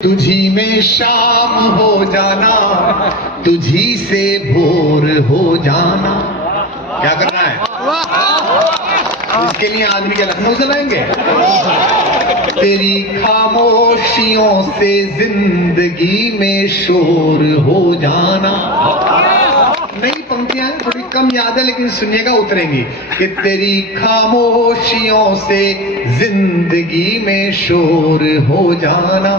तुझी में शाम हो जाना, तुझी से भोर हो जाना। क्या करना है? इसके लिए आदमी क्या लखनऊ से लाएंगे? तेरी खामोशियों से जिंदगी में शोर हो जाना। नई पंक्तियां थोड़ी कम याद है लेकिन सुनिएगा उतरेंगी कि तेरी खामोशियों से जिंदगी में शोर हो जाना।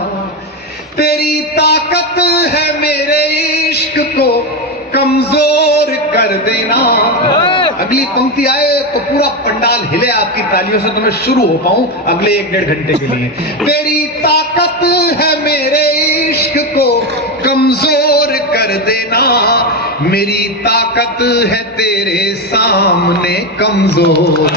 तेरी ताकत है मेरे इश्क को कमजोर कर देना। अगली पंक्ति आए तो पूरा पंडाल हिले आपकी तालियों से तो मैं शुरू हो पाऊं अगले 1-1.5 घंटे के लिए। तेरी ताकत है मेरे इश्क को कमजोर कर देना। मेरी ताकत है तेरे सामने कमजोर।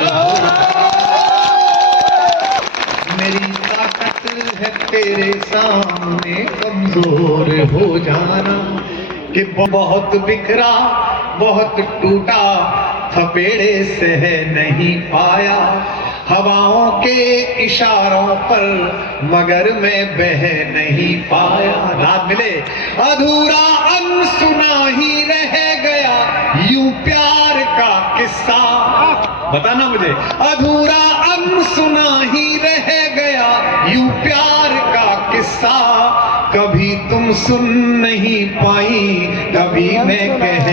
मेरी ताकत है तेरे सामने कमजोर हो जाना। कि बहुत बिखरा बहुत टूटा थपेड़े सह नहीं पाया। हवाओं के इशारों पर मगर मैं बह नहीं पाया। रात मिले अधूरा अनसुना ही रह गया यूं प्यार का किस्सा। बताना मुझे अधूरा अनसुना ही रह गया यूं प्यार का किस्सा। कभी तुम सुन नहीं पाई कभी मैं कह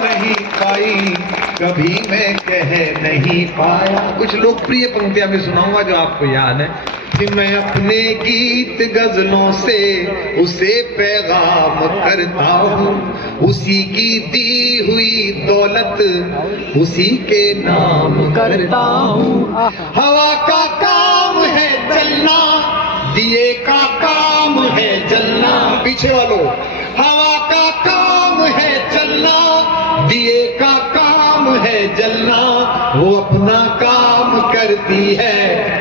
नहीं पाई कभी मैं कह नहीं पाया। कुछ लोकप्रिय पंक्तियां मैं सुनाऊंगा जो आपको याद है कि मैं अपने गीत गजलों से उसे पैगाम करता हूँ। उसी की दी हुई दौलत उसी के नाम करता हूँ। हवा का काम है चलना दिए का काम है जलना। पीछे वालों हवा का काम है चलना दिए का काम है जलना। वो अपना काम करती है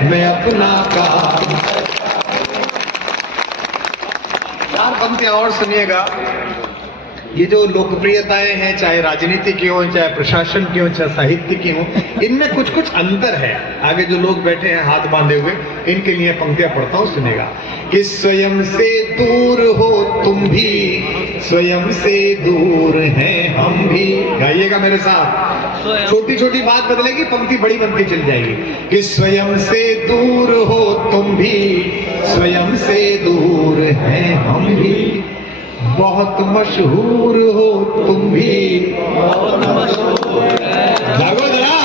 मैं अपना काम। चार पंक्तियां और सुनिएगा। ये जो लोकप्रियताएं हैं चाहे राजनीति की हो चाहे प्रशासन की हो चाहे साहित्य की हो इनमें कुछ कुछ अंतर है। आगे जो लोग बैठे हैं हाथ बांधे हुए इनके लिए पंक्तियां पढ़ता हूं सुनेगा कि स्वयं से दूर हो तुम भी स्वयं से दूर हैं हम भी। गाइएगा मेरे साथ। छोटी छोटी बात बदलेगी पंक्ति बड़ी बनती चल जाएगी कि स्वयं से दूर हो तुम भी स्वयं से दूर हैं हम भी। बहुत मशहूर हो तुम भी जागो जरा।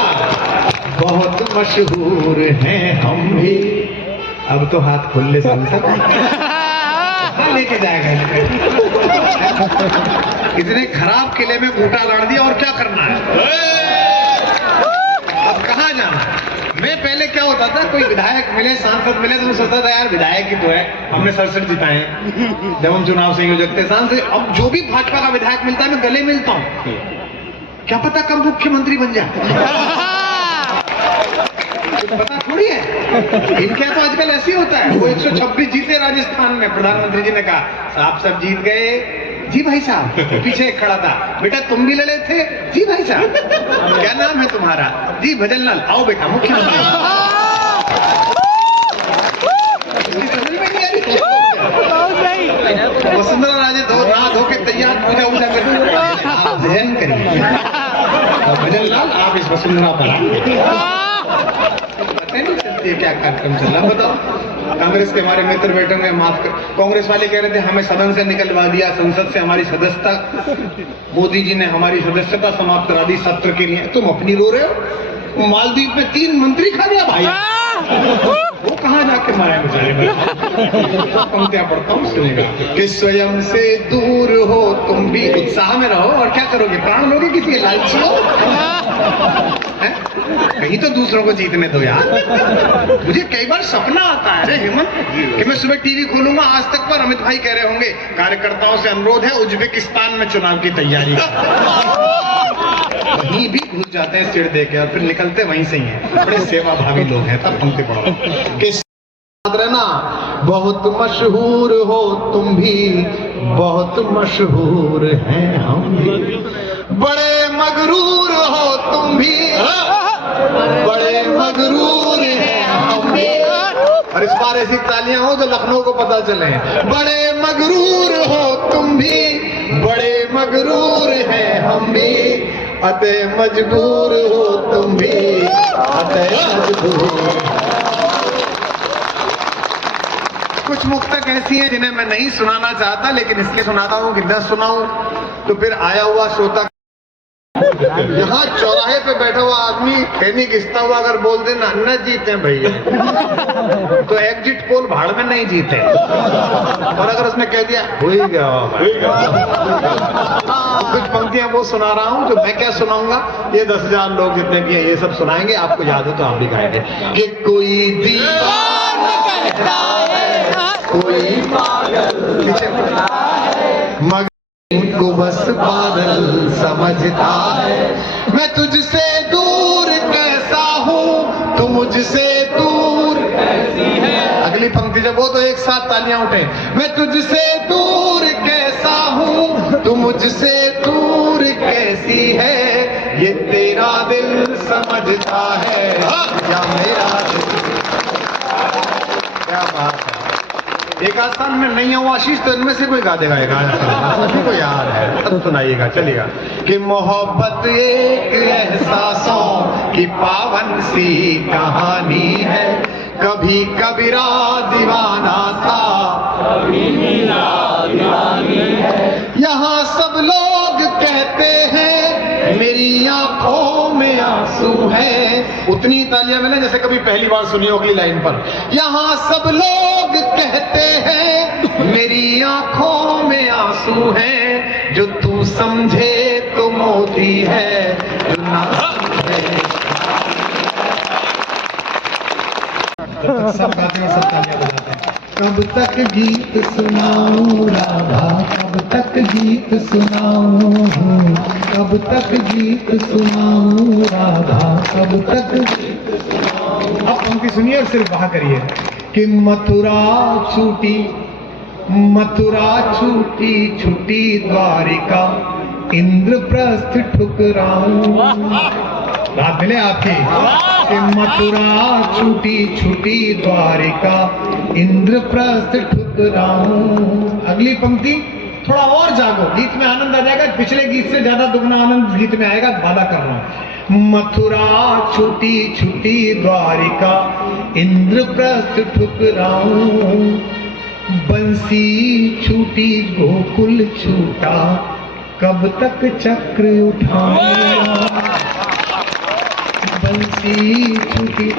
बहुत मशहूर हैं हम भी। अब तो हाथ खोल ले संसद लेके जाएगा। इतने खराब किले में ऊँटा गाड़ दिया और क्या करना है? अब कहाँ जाना? मैं पहले क्या होता था कोई विधायक मिले सांसद मिले तो मैं सोचता था यार विधायक ही तो है हमने 67 जिताए जब हम चुनाव संयोजक थे सांसद। अब जो भी भाजपा का विधायक मिलता है मैं गले मिलता हूँ। क्या पता कब मुख्यमंत्री बन जाए पता थोड़ी है। इनके तो आजकल ऐसे ही होता है। वो 126 जीते राजस्थान में। प्रधानमंत्री जी ने कहा साहब सब जीत गए। जी भाई साहब। पीछे एक खड़ा था बेटा तुम भी लड़े थे? जी भाई साहब। क्या नाम है तुम्हारा? जी भजन लाल। आओ बेटा मुख्यमंत्री। वसुंधरा राजे नहा धो के तैयार पूजा वूजा कर भजन करिए। भजन लाल आप इस वसुंधरा पर नहीं चलती है क्या कार्यक्रम चल रहा बताओ। कांग्रेस के हमारे मित्र बैठे हुए माफ कर। कांग्रेस वाले कह रहे थे हमें सदन से निकलवा दिया संसद से हमारी सदस्यता। मोदी जी ने हमारी सदस्यता समाप्त करा दी सत्र के लिए। तुम अपनी रो रहे हो। मालदीव में 3 मंत्री खा गया भाई। वो कहाँ जाके मारे बेचारे। पंक्तियां पढ़ता हूँ सुनेगा कि स्वयं से दूर हो तुम भी। उत्साह में रहो और क्या करोगे? प्राण लोगे किसी के लालची हो? कहीं तो दूसरों को जीतने दो यार। मुझे कई बार सपना आता है हेमंत कि मैं सुबह टीवी खोलूंगा आज तक पर अमित भाई कह रहे होंगे कार्यकर्ताओं से अनुरोध है उज्बेकिस्तान में चुनाव की तैयारी। वहीं भी घुस जाते हैं सिर देके और फिर निकलते वहीं से ही हैं। बड़े सेवा भावी लोग हैं। तब पंक्ति पढ़ो रहना बहुत मशहूर हो तुम भी बहुत मशहूर हैं हम भी। बड़े मगरूर हो तुम भी बड़े मगरूर हैं हम भी। और इस बार ऐसी तालियां हो जो लखनऊ को पता चले। बड़े मगरूर हो तुम भी, बड़े मगरूर है हम भी, अतः मजबूर हो तुम भी, अतः मजबूर। कुछ मुक्तक ऐसी हैं जिन्हें मैं नहीं सुनाना चाहता, लेकिन इसलिए सुनाता हूं कि न सुनाऊं तो फिर आया हुआ श्रोता। यहाँ चौराहे पे बैठा हुआ आदमी खैनी घिसता हुआ अगर बोल देना न जीते भैया, तो एग्जिट पोल भाड़ में नहीं जीते। और अगर उसने कह दिया हो ही गया, कुछ पंक्तियां वो सुना रहा हूं जो मैं क्या सुनाऊंगा, ये 10,000 लोग जितने भी हैं ये सब सुनाएंगे। आपको याद हो तो आप भी गाएंगे कि कोई दीवाना कहता है, कोई पागल मगर उनको बस बादल समझता है। मैं तुझसे दूर कैसा हूँ, तू मुझसे दूर कैसी है। अगली पंक्ति जब हो तो एक साथ तालियां उठे। मैं तुझसे दूर कैसा हूँ, तू मुझसे दूर कैसी है। ये तेरा दिल समझता है या मेरा दिल। क्या बात है। एक आस्थान में नहीं हूँ आशीष, तो इनमें से कोई गा देगा एक सभी को याद है, सब सुनाइएगा चलिएगा। कि मोहब्बत एक एहसासों की पावन सी कहानी है, कभी कबीरा दीवाना था, कभी मीरा दीवानी है। यहाँ सब लोग कहते हैं मेरी आंखों में आंसू है। उतनी तालियां मिले जैसे कभी पहली बार सुनी हो अगली लाइन पर। यहाँ सब लोग कहते हैं मेरी आंखों में आंसू है, जो तू समझे तो मोती है, जो ना समझे। सब गाते हैं, सब तालियां बजाते हैं। कब तक गीत सुनाऊं राधा, कब तक गीत सुनाऊं, कब तक गीत सुनाऊं राधा, कब तक गीत सुनाऊं। अब पंक्ति सुनिए और सिर्फ वहां करिए कि मथुरा छूटी, मथुरा छूटी छूटी द्वारिका, इंद्रप्रस्थ ठुकराऊं। बात मिले आपकी कि मथुरा छूटी छूटी द्वारिका, इंद्रप्रस्थ ठुकराऊं। अगली पंक्ति थोड़ा और जागो, गीत में आनंद आ जाएगा, पिछले गीत से ज्यादा दुगना आनंद गीत में आएगा, वादा कर रहा हूं। मथुरा छूटी छूटी द्वारिका, इंद्रप्रस्थ ठुकराऊं। बंसी छूटी गोकुल छूटा, कब तक चक्र उठाऊं। बंसी छूटी।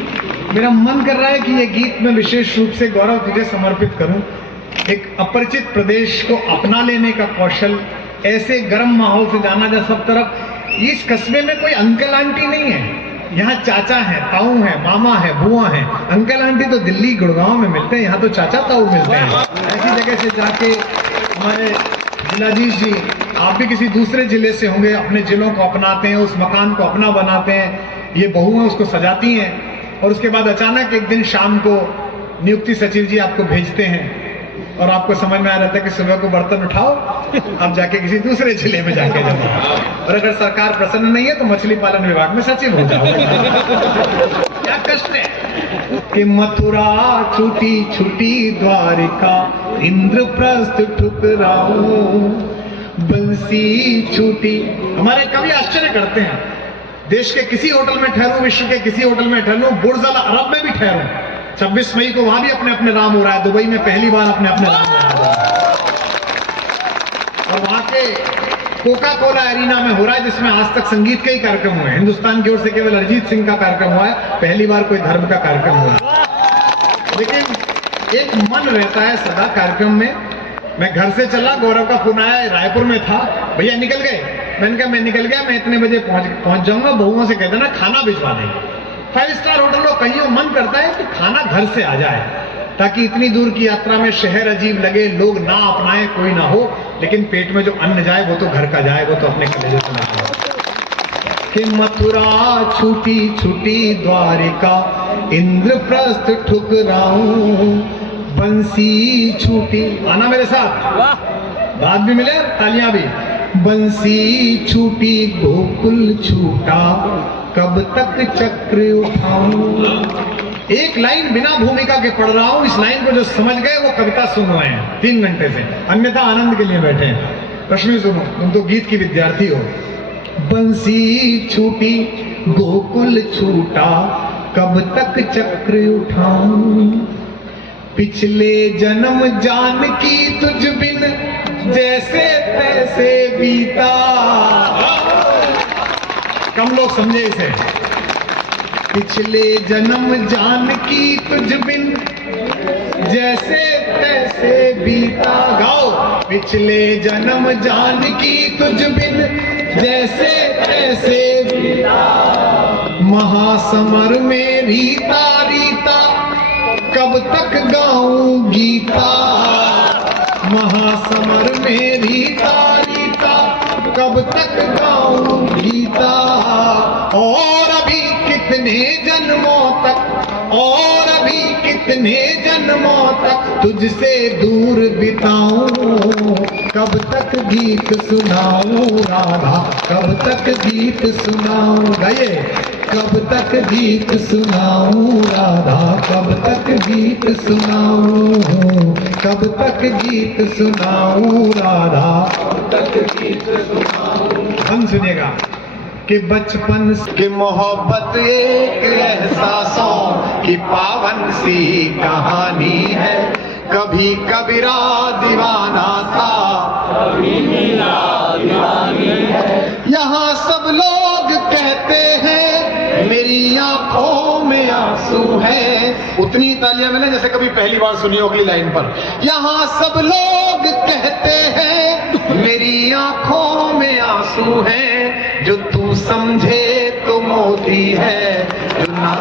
मेरा मन कर रहा है कि ये गीत मैं विशेष रूप से गौरव तुझे समर्पित करूं। एक अपरिचित प्रदेश को अपना लेने का कौशल, ऐसे गर्म माहौल से जाना जा सब तरफ। इस कस्बे में कोई अंकल आंटी नहीं है, यहाँ चाचा है, ताऊ है, मामा है, बुआ है। अंकल आंटी तो दिल्ली गुड़गांव में मिलते हैं, यहाँ तो चाचा ताऊ मिलते हैं। ऐसी जगह से जाके हमारे जिलाधीश जी, आप भी किसी दूसरे जिले से होंगे, अपने जिलों को अपनाते हैं, उस मकान को अपना बनाते हैं। ये बहुएं उसको सजाती हैं और उसके बाद अचानक एक दिन शाम को नियुक्ति सचिव जी आपको भेजते हैं और आपको समझ में आ जाता है कि सुबह को बर्तन उठाओ, अब जाके किसी दूसरे जिले में जाके जमाओ। और अगर सरकार प्रसन्न नहीं है तो मछली पालन विभाग में सचिव हो जाओ। क्या कष्ट है कि मथुरा छूटी छूटी द्वारिका, इंद्रप्रस्थ ठुकराऊं। बंसी छूटी। हमारे कवि आश्चर्य करते हैं, देश के किसी होटल में ठहरूं, विश्व के किसी होटल में ठहरूं, बुर्ज अल अरब में भी ठहरूं, 26 मई को वहां भी अपने अपने राम हो रहा है। दुबई में पहली बार अपने अपने राम हो रहा है और वहां के कोका कोला एरिना में हो रहा है, जिसमें आज तक संगीत के ही कार्यक्रम हुए। हिंदुस्तान की ओर से केवल अरिजीत सिंह का कार्यक्रम हुआ है, पहली बार कोई धर्म का कार्यक्रम हुआ है। लेकिन एक मन रहता है सदा कार्यक्रम में। मैं घर से चला, गौरव का फोन आया, रायपुर में था, भैया निकल गए। मैंने कहा मैं निकल गया, मैं इतने बजे पहुंच जाऊंगा, बहुओं से कह देना खाना भिजवा देंगे। 5 स्टार होटल को कहीं मन करता है कि खाना घर से आ जाए, ताकि इतनी दूर की यात्रा में शहर अजीब लगे, लोग ना अपनाए, कोई ना हो, लेकिन पेट में जो अन्न जाए वो तो घर का जाए, वो तो अपने कलेजे से ना जाए। कि मथुरा छूटी छूटी द्वारिका, इंद्रप्रस्थ ठुकराऊं। बंसी छूटी, आना मेरे साथ, बात भी मिले, तालियां भी। बंसी छूटी गोकुल छूटा, कब तक चक्र उठाऊं। एक लाइन बिना भूमिका के पढ़ रहा हूं, इस लाइन को जो समझ गए वो कविता सुन रहे हैं 3 घंटे से, अन्यथा आनंद के लिए बैठे हैं। रश्मि सुनो, तुम तो गीत की विद्यार्थी हो। बंसी छूटी गोकुल छूटा, कब तक चक्र उठाऊं, पिछले जन्म जानकी तुझ बिन जैसे तैसे बीता। कम लोग समझे इसे। पिछले जन्म जानकी तुझ बिन जैसे तैसे बीता। गाओ। पिछले जन्म जानकी तुझ बिन जैसे तैसे बीता, महासमर में रीता रीता, कब तक गाऊं गीता, महासमर में रीता रीता, कब तक गाऊं गीता। और अभी कितने जन्मों तक, और अभी कितने जन्मों तक तुझसे दूर बिताऊं, कब तक गीत सुनाऊं राधा, कब तक गीत सुनाऊं। गाइए। कब तक गीत सुनाऊं राधा, कब तक गीत सुनाऊं, कब तक गीत सुनाऊं राधा, कब तक गीत सुनाऊं। हम सुनिएगा कि बचपन की मोहब्बत एक एहसासों की पावन सी कहानी है, कभी कबीरा दीवाना था, कभी मीरा दीवानी है। यहाँ सब लोग कहते हैं मेरी आंखों में आंसू है। उतनी तालियां मैंने जैसे कभी पहली बार सुनी हो अगली लाइन पर। यहाँ सब लोग कहते हैं मेरी आंखों में आंसू है, जो तू समझे तो मोती है, जो ना